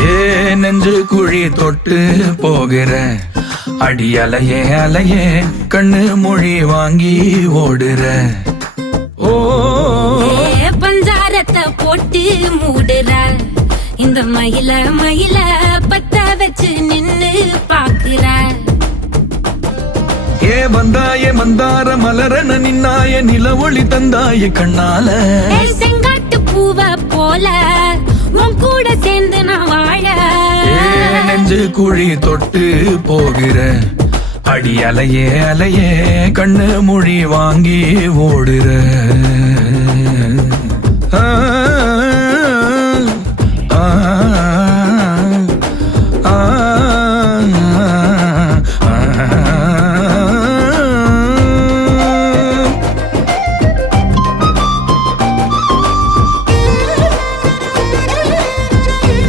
ஏ நெஞ்சு குழி தொட்டு போகிற அடி அலையே அலையே கண்ணு மொழி வாங்கி ஓடுற. ஓ பஞ்சாரத்தை போட்டு மூடுற இந்த மயில மயில பத்த வச்சு நின்னு பாக்குற. ஏ வந்தாய மந்தார மலரன நின்னாய நில ஒளி தந்தாய கண்ணால. செங்காட்டு பூவ போல உன் கூட சேர்ந்து நான் வாழ. நெஞ்சு குழி தொட்டு போகிற அடி அலையே அலையே கண்ணு மொழி வாங்கி ஓடுற.